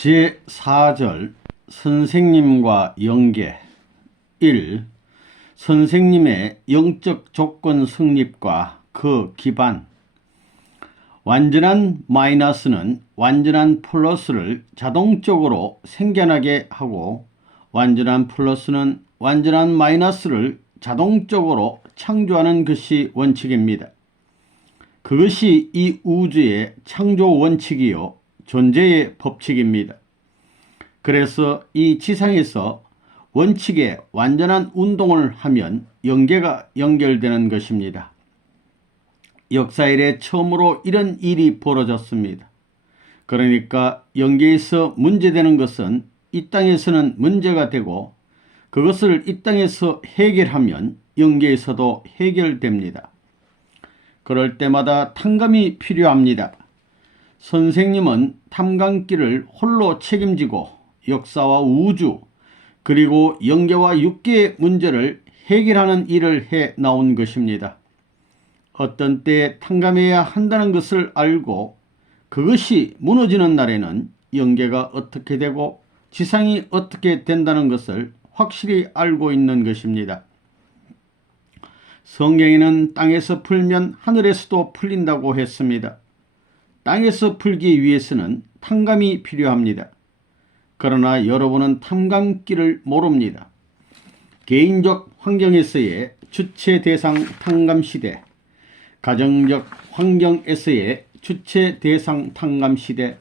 제4절 선생님과 연계 1. 선생님의 영적 조건 성립과 그 기반. 완전한 마이너스는 완전한 플러스를 자동적으로 생겨나게 하고, 완전한 플러스는 완전한 마이너스를 자동적으로 창조하는 것이 원칙입니다. 그것이 이 우주의 창조 원칙이요 존재의 법칙입니다. 그래서 이 지상에서 원칙에 완전한 운동을 하면 영계가 연결되는 것입니다. 역사 이래 처음으로 이런 일이 벌어졌습니다. 그러니까 영계에서 문제되는 것은 이 땅에서는 문제가 되고, 그것을 이 땅에서 해결하면 영계에서도 해결됩니다. 그럴 때마다 탐감이 필요합니다. 선생님은 탐감기를 홀로 책임지고 역사와 우주 그리고 영계와 육계의 문제를 해결하는 일을 해 나온 것입니다. 어떤 때에 탐감해야 한다는 것을 알고 그것이 무너지는 날에는 영계가 어떻게 되고 지상이 어떻게 된다는 것을 확실히 알고 있는 것입니다. 성경에는 땅에서 풀면 하늘에서도 풀린다고 했습니다. 땅에서 풀기 위해서는 탐감이 필요합니다. 그러나 여러분은 탐감기를 모릅니다. 개인적 환경에서의 주체 대상 탐감 시대, 가정적 환경에서의 주체 대상 탐감 시대,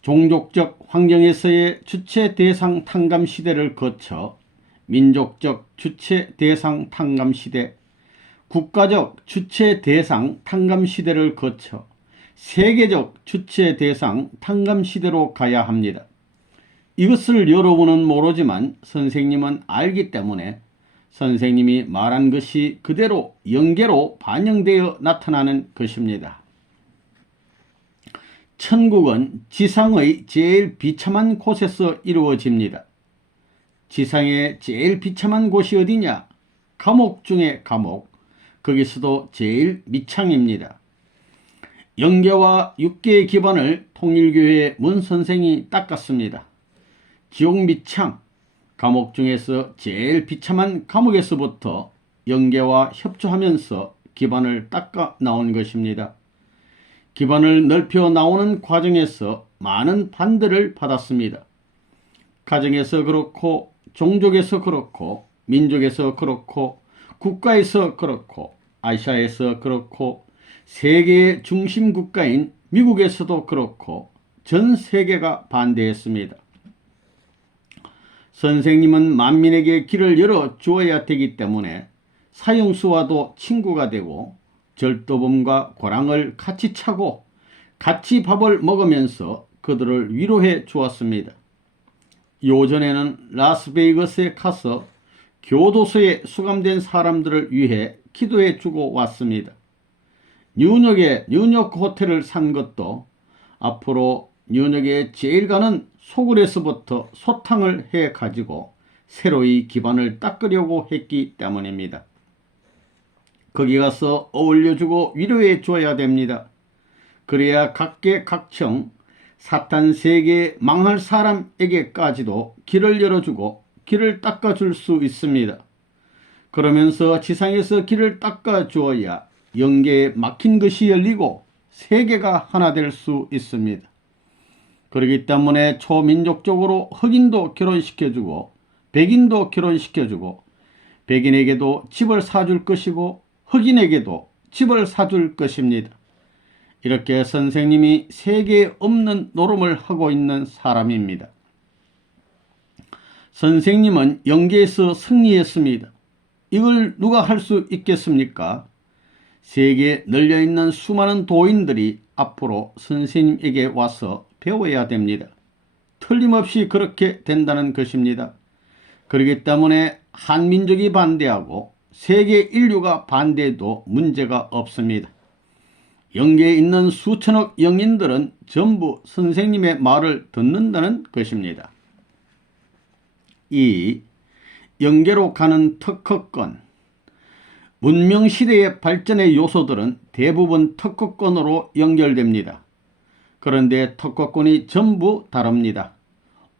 종족적 환경에서의 주체 대상 탐감 시대를 거쳐 민족적 주체 대상 탐감 시대, 국가적 주체 대상 탐감 시대를 거쳐 세계적 주체 대상 탐감 시대로 가야 합니다. 이것을 여러분은 모르지만 선생님은 알기 때문에 선생님이 말한 것이 그대로 영계로 반영되어 나타나는 것입니다. 천국은 지상의 제일 비참한 곳에서 이루어집니다. 지상의 제일 비참한 곳이 어디냐? 감옥 중에 감옥, 거기서도 제일 미창입니다. 영계와 육계의 기반을 통일교회 문 선생이 닦았습니다. 지옥 미창, 감옥 중에서 제일 비참한 감옥에서부터 영계와 협조하면서 기반을 닦아 나온 것입니다. 기반을 넓혀 나오는 과정에서 많은 반대를 받았습니다. 가정에서 그렇고, 종족에서 그렇고, 민족에서 그렇고, 국가에서 그렇고, 아시아에서 그렇고, 세계의 중심 국가인 미국에서도 그렇고 전 세계가 반대했습니다. 선생님은 만민에게 길을 열어 주어야 되기 때문에 사형수와도 친구가 되고 절도범과 고랑을 같이 차고 같이 밥을 먹으면서 그들을 위로해 주었습니다. 요전에는 라스베이거스에 가서 교도소에 수감된 사람들을 위해 기도해 주고 왔습니다. 뉴욕에 뉴욕 호텔을 산 것도 앞으로 뉴욕에 제일 가는 소굴에서부터 소탕을 해 가지고 새로이 기반을 닦으려고 했기 때문입니다. 거기 가서 어울려주고 위로해 줘야 됩니다. 그래야 각계각층 사탄 세계 망할 사람에게까지도 길을 열어주고 길을 닦아줄 수 있습니다. 그러면서 지상에서 길을 닦아주어야 영계에 막힌 것이 열리고 세계가 하나 될 수 있습니다. 그렇기 때문에 초민족적으로 흑인도 결혼시켜주고 백인도 결혼시켜주고 백인에게도 집을 사줄 것이고 흑인에게도 집을 사줄 것입니다. 이렇게 선생님이 세계에 없는 노름을 하고 있는 사람입니다. 선생님은 영계에서 승리했습니다. 이걸 누가 할 수 있겠습니까? 세계에 널려있는 수많은 도인들이 앞으로 선생님에게 와서 배워야 됩니다. 틀림없이 그렇게 된다는 것입니다. 그렇기 때문에 한민족이 반대하고 세계 인류가 반대해도 문제가 없습니다. 영계에 있는 수천억 영인들은 전부 선생님의 말을 듣는다는 것입니다. 2. 영계로 가는 특허권. 문명시대의 발전의 요소들은 대부분 특허권으로 연결됩니다. 그런데 특허권이 전부 다릅니다.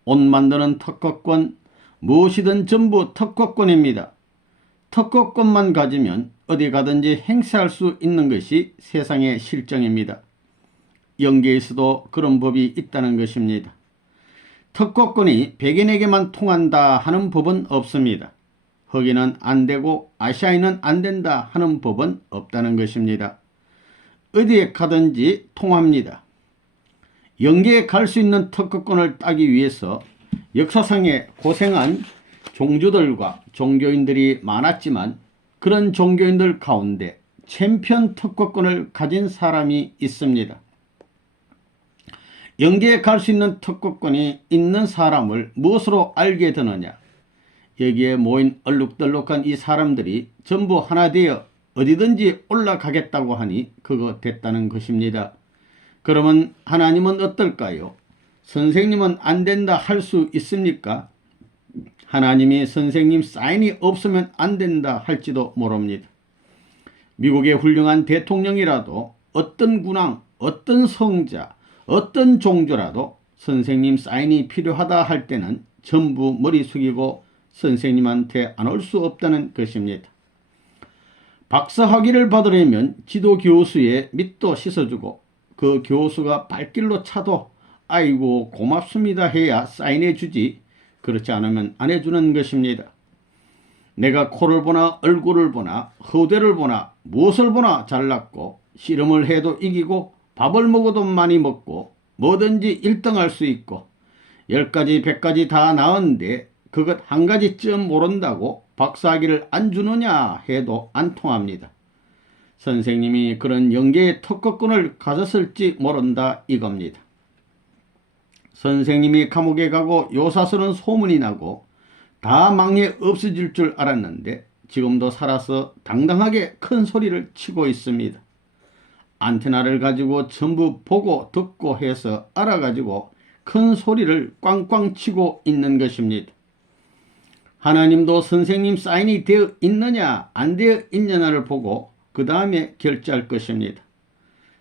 옷 만드는 특허권, 무엇이든 전부 특허권입니다. 특허권만 가지면 어디 가든지 행사할 수 있는 것이 세상의 실정입니다. 영계에서도 그런 법이 있다는 것입니다. 특허권이 백인에게만 통한다 하는 법은 없습니다. 흑인은 안 되고 아시아인은 안 된다 하는 법은 없다는 것입니다. 어디에 가든지 통합니다. 영계에 갈 수 있는 특허권을 따기 위해서 역사상에 고생한 종주들과 종교인들이 많았지만 그런 종교인들 가운데 챔피언 특허권을 가진 사람이 있습니다. 영계에 갈 수 있는 특허권이 있는 사람을 무엇으로 알게 되느냐? 여기에 모인 얼룩덜룩한 이 사람들이 전부 하나 되어 어디든지 올라가겠다고 하니 그거 됐다는 것입니다. 그러면 하나님은 어떨까요? 선생님은 안 된다 할 수 있습니까? 하나님이 선생님 사인이 없으면 안 된다 할지도 모릅니다. 미국의 훌륭한 대통령이라도 어떤 군왕, 어떤 성자, 어떤 종교라도 선생님 사인이 필요하다 할 때는 전부 머리 숙이고 선생님한테 안 올 수 없다는 것입니다. 박사학위를 받으려면 지도 교수의 밑도 씻어주고 그 교수가 발길로 차도 아이고 고맙습니다 해야 사인해 주지, 그렇지 않으면 안 해주는 것입니다. 내가 코를 보나 얼굴을 보나 허대를 보나 무엇을 보나 잘났고 씨름을 해도 이기고 밥을 먹어도 많이 먹고 뭐든지 1등할 수 있고 10가지 100가지 다 나은데 그것 한 가지쯤 모른다고 박사학위를 안 주느냐 해도 안 통합니다. 선생님이 그런 영계의 특허권을 가졌을지 모른다 이겁니다. 선생님이 감옥에 가고 요사서는 소문이 나고 다 망해 없어질 줄 알았는데 지금도 살아서 당당하게 큰 소리를 치고 있습니다. 안테나를 가지고 전부 보고 듣고 해서 알아가지고 큰 소리를 꽝꽝 치고 있는 것입니다. 하나님도 선생님 사인이 되어 있느냐 안 되어 있느냐를 보고 그 다음에 결제할 것입니다.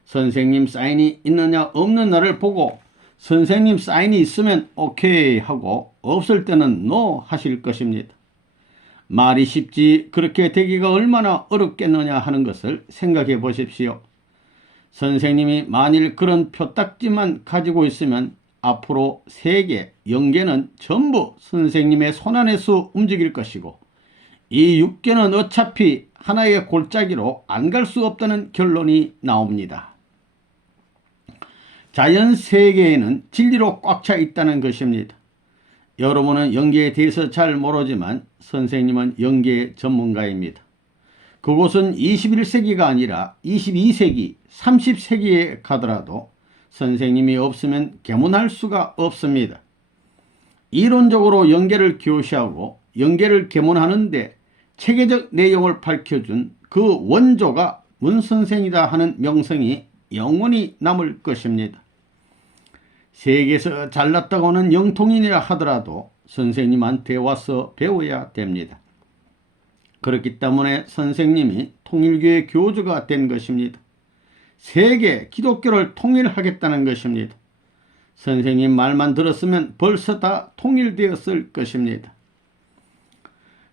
선생님 사인이 있느냐 없느냐를 보고 선생님 사인이 있으면 오케이 하고 없을 때는 노 하실 것입니다. 말이 쉽지 그렇게 되기가 얼마나 어렵겠느냐 하는 것을 생각해 보십시오. 선생님이 만일 그런 표딱지만 가지고 있으면 앞으로 세계, 영계는 전부 선생님의 손안에서 움직일 것이고 이 육계는 어차피 하나의 골짜기로 안 갈 수 없다는 결론이 나옵니다. 자연 세계에는 진리로 꽉 차 있다는 것입니다. 여러분은 영계에 대해서 잘 모르지만 선생님은 영계의 전문가입니다. 그곳은 21세기가 아니라 22세기, 30세기에 가더라도 선생님이 없으면 개문할 수가 없습니다. 이론적으로 영계를 교시하고 영계를 개문하는데 체계적 내용을 밝혀준 그 원조가 문선생이다 하는 명성이 영원히 남을 것입니다. 세계에서 잘났다고는 영통인이라 하더라도 선생님한테 와서 배워야 됩니다. 그렇기 때문에 선생님이 통일교의 교주가 된 것입니다. 세계 기독교를 통일하겠다는 것입니다. 선생님 말만 들었으면 벌써 다 통일되었을 것입니다.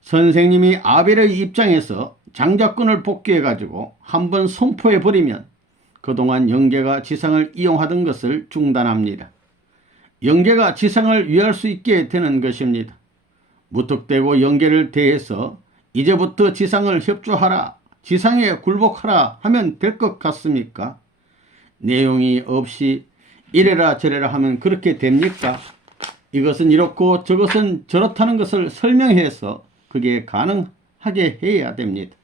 선생님이 아벨의 입장에서 장자권을 복귀해가지고 한번 선포해버리면 그동안 영계가 지상을 이용하던 것을 중단합니다. 영계가 지상을 위할 수 있게 되는 것입니다. 무턱대고 영계를 대해서 이제부터 지상을 협조하라, 지상에 굴복하라 하면 될 것 같습니까? 내용이 없이 이래라 저래라 하면 그렇게 됩니까? 이것은 이렇고 저것은 저렇다는 것을 설명해서 그게 가능하게 해야 됩니다.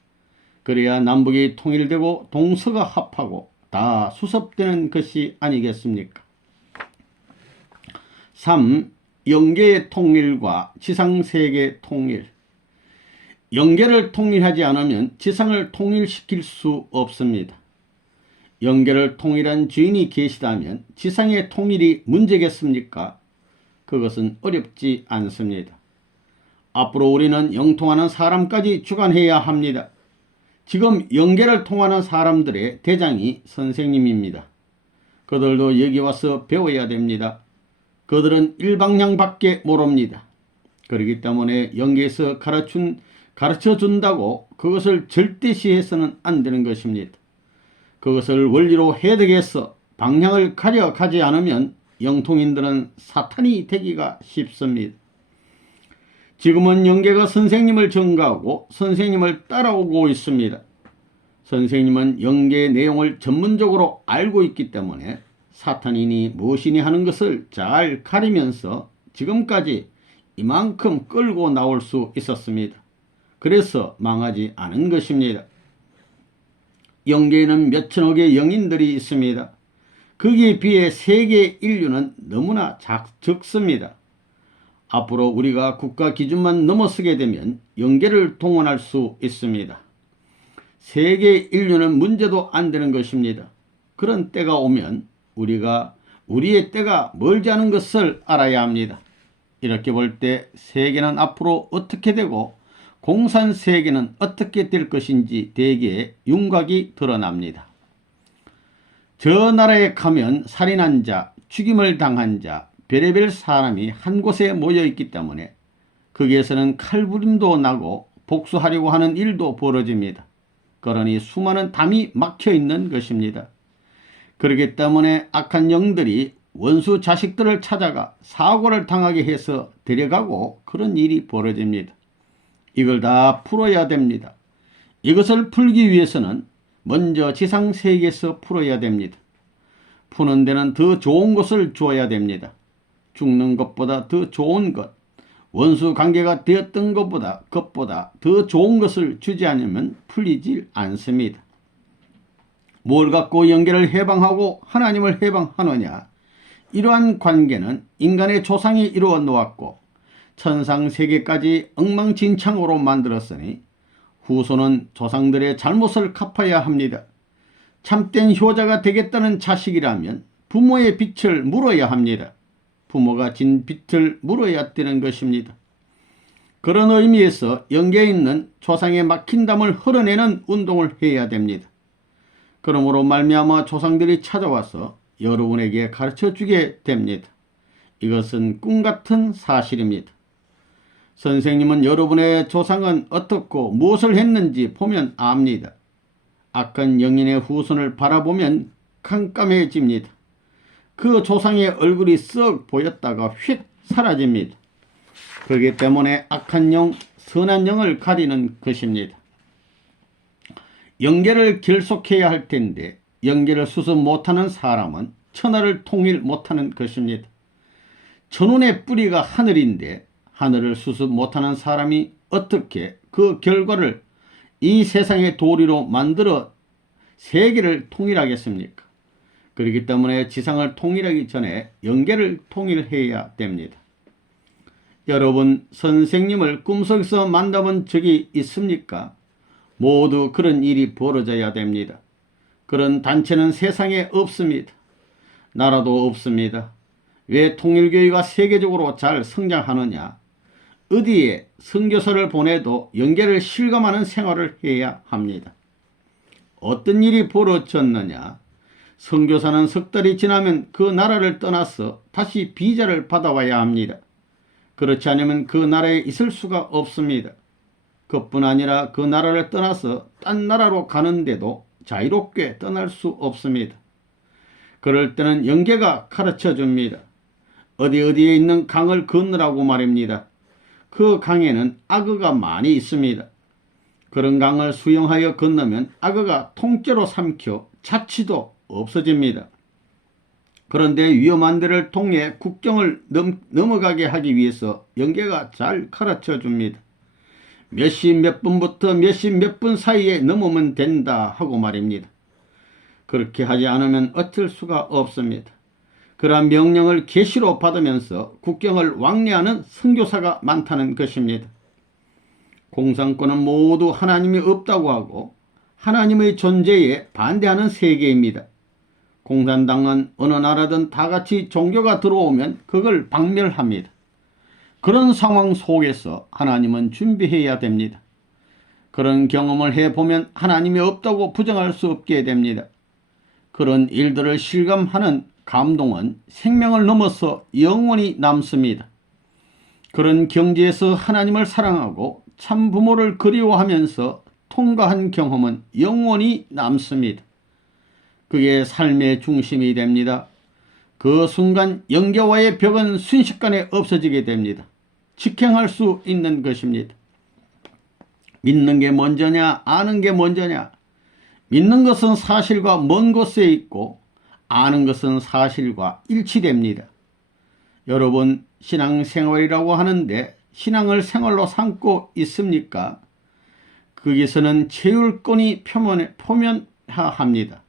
그래야 남북이 통일되고 동서가 합하고 다 수습되는 것이 아니겠습니까? 3. 영계의 통일과 지상세계 통일. 영계를 통일하지 않으면 지상을 통일시킬 수 없습니다. 영계를 통일한 주인이 계시다면 지상의 통일이 문제겠습니까? 그것은 어렵지 않습니다. 앞으로 우리는 영통하는 사람까지 주관해야 합니다. 지금 영계를 통하는 사람들의 대장이 선생님입니다. 그들도 여기 와서 배워야 됩니다. 그들은 일방향밖에 모릅니다. 그렇기 때문에 영계에서 가르쳐 준다고 그것을 절대시해서는 안 되는 것입니다. 그것을 원리로 해석해서 방향을 가려가지 않으면 영통인들은 사탄이 되기가 쉽습니다. 지금은 영계가 선생님을 전가하고 선생님을 따라오고 있습니다. 선생님은 영계의 내용을 전문적으로 알고 있기 때문에 사탄이니 무엇이니 하는 것을 잘 가리면서 지금까지 이만큼 끌고 나올 수 있었습니다. 그래서 망하지 않은 것입니다. 영계에는 몇천억의 영인들이 있습니다. 거기에 비해 세계 인류는 너무나 적습니다. 앞으로 우리가 국가 기준만 넘어서게 되면 영계를 동원할 수 있습니다. 세계 인류는 문제도 안 되는 것입니다. 그런 때가 오면 우리의 때가 멀지 않은 것을 알아야 합니다. 이렇게 볼 때 세계는 앞으로 어떻게 되고 공산 세계는 어떻게 될 것인지 대개 윤곽이 드러납니다. 저 나라에 가면 살인한 자, 죽임을 당한 자, 별의별 사람이 한 곳에 모여 있기 때문에 거기에서는 칼부림도 나고 복수하려고 하는 일도 벌어집니다. 그러니 수많은 담이 막혀 있는 것입니다. 그렇기 때문에 악한 영들이 원수 자식들을 찾아가 사고를 당하게 해서 데려가고 그런 일이 벌어집니다. 이걸 다 풀어야 됩니다. 이것을 풀기 위해서는 먼저 지상세계에서 풀어야 됩니다. 푸는 데는 더 좋은 것을 주어야 됩니다. 죽는 것보다 더 좋은 것, 원수 관계가 되었던 것보다 더 좋은 것을 주지 않으면 풀리질 않습니다. 뭘 갖고 영계를 해방하고 하나님을 해방하느냐? 이러한 관계는 인간의 조상이 이루어 놓았고 천상세계까지 엉망진창으로 만들었으니 후손은 조상들의 잘못을 갚아야 합니다. 참된 효자가 되겠다는 자식이라면 부모의 빚을 물어야 합니다. 부모가 진 빚을 물어야 되는 것입니다. 그런 의미에서 영계에 있는 조상의 막힌 담을 흘러내는 운동을 해야 됩니다. 그러므로 말미암아 조상들이 찾아와서 여러분에게 가르쳐주게 됩니다. 이것은 꿈같은 사실입니다. 선생님은 여러분의 조상은 어떻고 무엇을 했는지 보면 압니다. 악한 영인의 후손을 바라보면 깜깜해집니다. 그 조상의 얼굴이 썩 보였다가 휙 사라집니다. 그렇기 때문에 악한 영, 선한 영을 가리는 것입니다. 영계를 결속해야 할 텐데 영계를 수습 못하는 사람은 천하를 통일 못하는 것입니다. 천운의 뿌리가 하늘인데 하늘을 수습 못하는 사람이 어떻게 그 결과를 이 세상의 도리로 만들어 세계를 통일하겠습니까? 그렇기 때문에 지상을 통일하기 전에 영계를 통일해야 됩니다. 여러분, 선생님을 꿈속에서 만나본 적이 있습니까? 모두 그런 일이 벌어져야 됩니다. 그런 단체는 세상에 없습니다. 나라도 없습니다. 왜 통일교회가 세계적으로 잘 성장하느냐? 어디에 선교사를 보내도 영계를 실감하는 생활을 해야 합니다. 어떤 일이 벌어졌느냐? 선교사는 석 달이 지나면 그 나라를 떠나서 다시 비자를 받아와야 합니다. 그렇지 않으면 그 나라에 있을 수가 없습니다. 그뿐 아니라 그 나라를 떠나서 딴 나라로 가는데도 자유롭게 떠날 수 없습니다. 그럴 때는 영계가 가르쳐 줍니다. 어디에 있는 강을 건너라고 말입니다. 그 강에는 악어가 많이 있습니다. 그런 강을 수영하여 건너면 악어가 통째로 삼켜 자취도 없어집니다. 그런데 위험한 데를 통해 국경을 넘어가게 하기 위해서 영계가 잘 가르쳐 줍니다. 몇 시 몇 분부터 몇 시 몇 분 사이에 넘으면 된다 하고 말입니다. 그렇게 하지 않으면 어쩔 수가 없습니다. 그러한 명령을 계시로 받으면서 국경을 왕래하는 선교사가 많다는 것입니다. 공산권은 모두 하나님이 없다고 하고 하나님의 존재에 반대하는 세계입니다. 공산당은 어느 나라든 다 같이 종교가 들어오면 그걸 박멸합니다. 그런 상황 속에서 하나님은 준비해야 됩니다. 그런 경험을 해보면 하나님이 없다고 부정할 수 없게 됩니다. 그런 일들을 실감하는 감동은 생명을 넘어서 영원히 남습니다. 그런 경지에서 하나님을 사랑하고 참 부모를 그리워하면서 통과한 경험은 영원히 남습니다. 그게 삶의 중심이 됩니다. 그 순간 영계와의 벽은 순식간에 없어지게 됩니다. 직행할 수 있는 것입니다. 믿는 게 먼저냐 아는 게 먼저냐. 믿는 것은 사실과 먼 곳에 있고 아는 것은 사실과 일치됩니다. 여러분, 신앙생활이라고 하는데 신앙을 생활로 삼고 있습니까? 거기서는 체육권이 표면화합니다.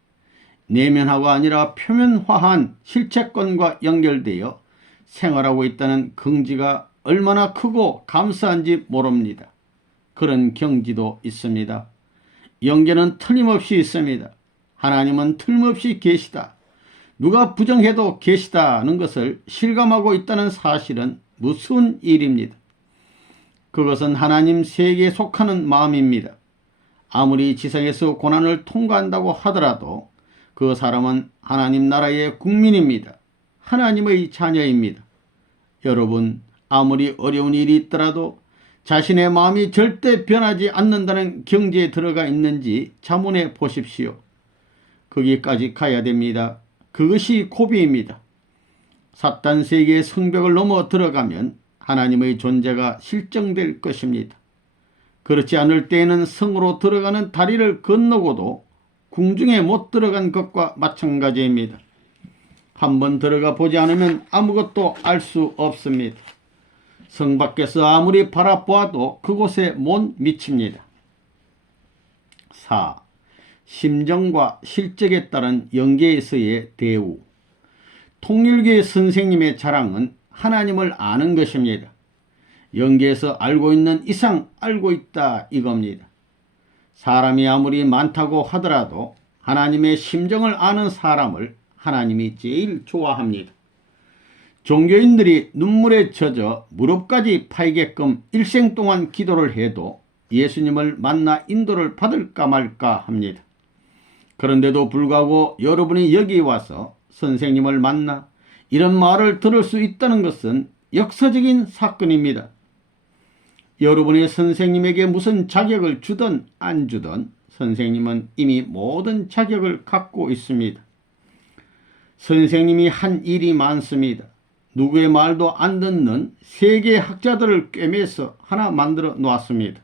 내면화가 아니라 표면화한 실체권과 연결되어 생활하고 있다는 긍지가 얼마나 크고 감사한지 모릅니다. 그런 경지도 있습니다. 영계는 틀림없이 있습니다. 하나님은 틀림없이 계시다. 누가 부정해도 계시다는 것을 실감하고 있다는 사실은 무서운 일입니다. 그것은 하나님 세계에 속하는 마음입니다. 아무리 지상에서 고난을 통과한다고 하더라도 그 사람은 하나님 나라의 국민입니다. 하나님의 자녀입니다. 여러분, 아무리 어려운 일이 있더라도 자신의 마음이 절대 변하지 않는다는 경지에 들어가 있는지 자문해 보십시오. 거기까지 가야 됩니다. 그것이 고비입니다. 사탄 세계의 성벽을 넘어 들어가면 하나님의 존재가 실정될 것입니다. 그렇지 않을 때에는 성으로 들어가는 다리를 건너고도 궁중에 못 들어간 것과 마찬가지입니다. 한번 들어가 보지 않으면 아무것도 알 수 없습니다. 성 밖에서 아무리 바라보아도 그곳에 못 미칩니다. 4. 심정과 실적에 따른 영계에서의 대우. 통일교의 선생님의 자랑은 하나님을 아는 것입니다. 영계에서 알고 있는 이상 알고 있다 이겁니다. 사람이 아무리 많다고 하더라도 하나님의 심정을 아는 사람을 하나님이 제일 좋아합니다. 종교인들이 눈물에 젖어 무릎까지 파이게끔 일생 동안 기도를 해도 예수님을 만나 인도를 받을까 말까 합니다. 그런데도 불구하고 여러분이 여기 와서 선생님을 만나 이런 말을 들을 수 있다는 것은 역사적인 사건입니다. 여러분이 선생님에게 무슨 자격을 주든 안 주든 선생님은 이미 모든 자격을 갖고 있습니다. 선생님이 한 일이 많습니다. 누구의 말도 안 듣는 세계 학자들을 꿰매서 하나 만들어 놓았습니다.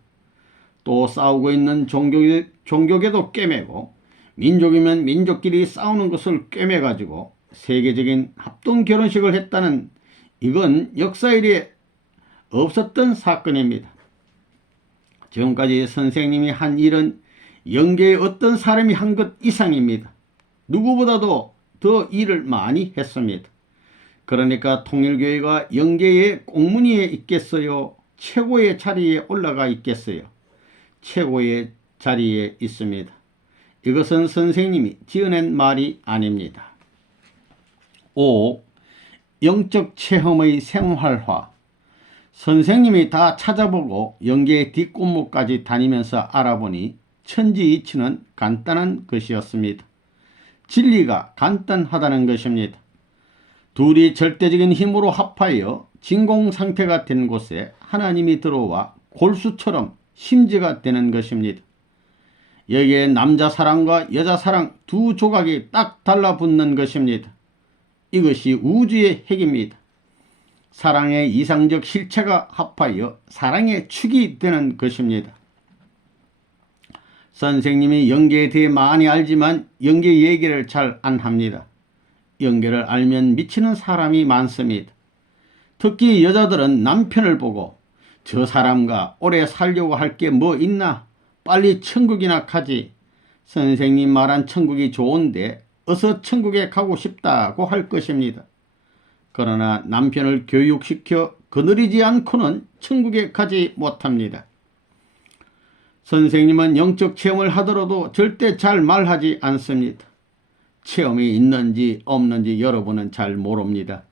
또 싸우고 있는 종교계도 꿰매고 민족이면 민족끼리 싸우는 것을 꿰매가지고 세계적인 합동 결혼식을 했다는, 이건 역사 이래 없었던 사건입니다. 지금까지 선생님이 한 일은 영계의 어떤 사람이 한 것 이상입니다. 누구보다도 더 일을 많이 했습니다. 그러니까 통일교회가 영계의 꽁무니에 있겠어요? 최고의 자리에 올라가 있겠어요? 최고의 자리에 있습니다. 이것은 선생님이 지어낸 말이 아닙니다. 5. 영적 체험의 생활화. 선생님이 다 찾아보고 영계의 뒷골목까지 다니면서 알아보니 천지이치는 간단한 것이었습니다. 진리가 간단하다는 것입니다. 둘이 절대적인 힘으로 합하여 진공상태가 된 곳에 하나님이 들어와 골수처럼 심지가 되는 것입니다. 여기에 남자 사랑과 여자 사랑 두 조각이 딱 달라붙는 것입니다. 이것이 우주의 핵입니다. 사랑의 이상적 실체가 합하여 사랑의 축이 되는 것입니다. 선생님이 영계에 대해 많이 알지만 영계 얘기를 잘 안 합니다. 영계를 알면 미치는 사람이 많습니다. 특히 여자들은 남편을 보고 저 사람과 오래 살려고 할 게 뭐 있나? 빨리 천국이나 가지. 선생님 말한 천국이 좋은데 어서 천국에 가고 싶다고 할 것입니다. 그러나 남편을 교육시켜 거느리지 않고는 천국에 가지 못합니다. 선생님은 영적 체험을 하더라도 절대 잘 말하지 않습니다. 체험이 있는지 없는지 여러분은 잘 모릅니다.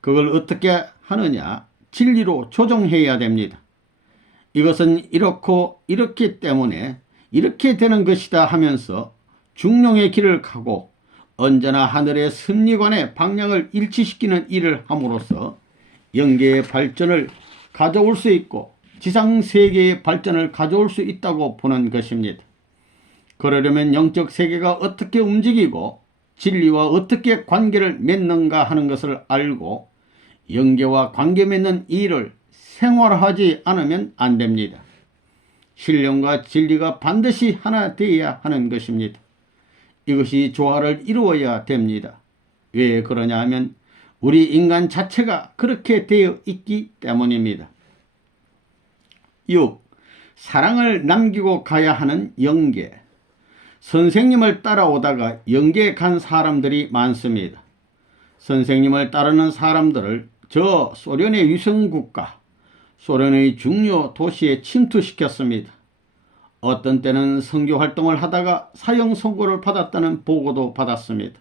그걸 어떻게 하느냐? 진리로 조정해야 됩니다. 이것은 이렇고 이렇기 때문에 이렇게 되는 것이다 하면서 중용의 길을 가고 언제나 하늘의 섭리관의 방향을 일치시키는 일을 함으로써 영계의 발전을 가져올 수 있고 지상세계의 발전을 가져올 수 있다고 보는 것입니다. 그러려면 영적 세계가 어떻게 움직이고 진리와 어떻게 관계를 맺는가 하는 것을 알고 영계와 관계 맺는 일을 생활하지 않으면 안 됩니다. 신령과 진리가 반드시 하나 되어야 하는 것입니다. 이것이 조화를 이루어야 됩니다. 왜 그러냐 하면 우리 인간 자체가 그렇게 되어 있기 때문입니다. 6. 사랑을 남기고 가야 하는 영계. 선생님을 따라오다가 영계에 간 사람들이 많습니다. 선생님을 따르는 사람들을 저 소련의 위성국가, 소련의 중요 도시에 침투시켰습니다. 어떤 때는 선교활동을 하다가 사형 선고를 받았다는 보고도 받았습니다.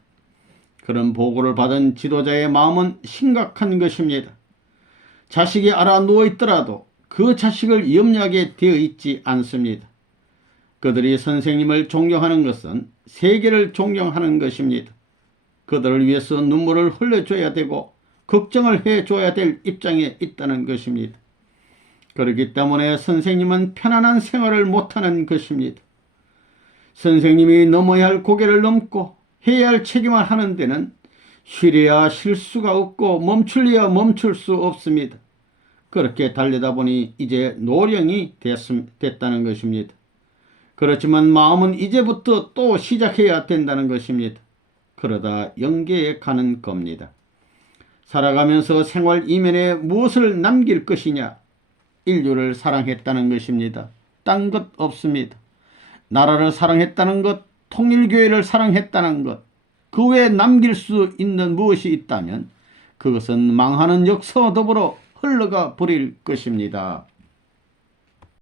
그런 보고를 받은 지도자의 마음은 심각한 것입니다. 자식이 알아 누워있더라도 그 자식을 염려하게 되어 있지 않습니다. 그들이 선생님을 존경하는 것은 세계를 존경하는 것입니다. 그들을 위해서 눈물을 흘려줘야 되고 걱정을 해줘야 될 입장에 있다는 것입니다. 그렇기 때문에 선생님은 편안한 생활을 못하는 것입니다. 선생님이 넘어야 할 고개를 넘고 해야 할 책임을 하는 데는 쉬려야 쉴 수가 없고 멈출래야 멈출 수 없습니다. 그렇게 달리다 보니 이제 노령이 됐다는 것입니다. 그렇지만 마음은 이제부터 또 시작해야 된다는 것입니다. 그러다 영계에 가는 겁니다. 살아가면서 생활 이면에 무엇을 남길 것이냐? 인류를 사랑했다는 것입니다. 딴 것 없습니다. 나라를 사랑했다는 것, 통일교회를 사랑했다는 것, 그 외에 남길 수 있는 무엇이 있다면 그것은 망하는 역사와 더불어 흘러가 버릴 것입니다.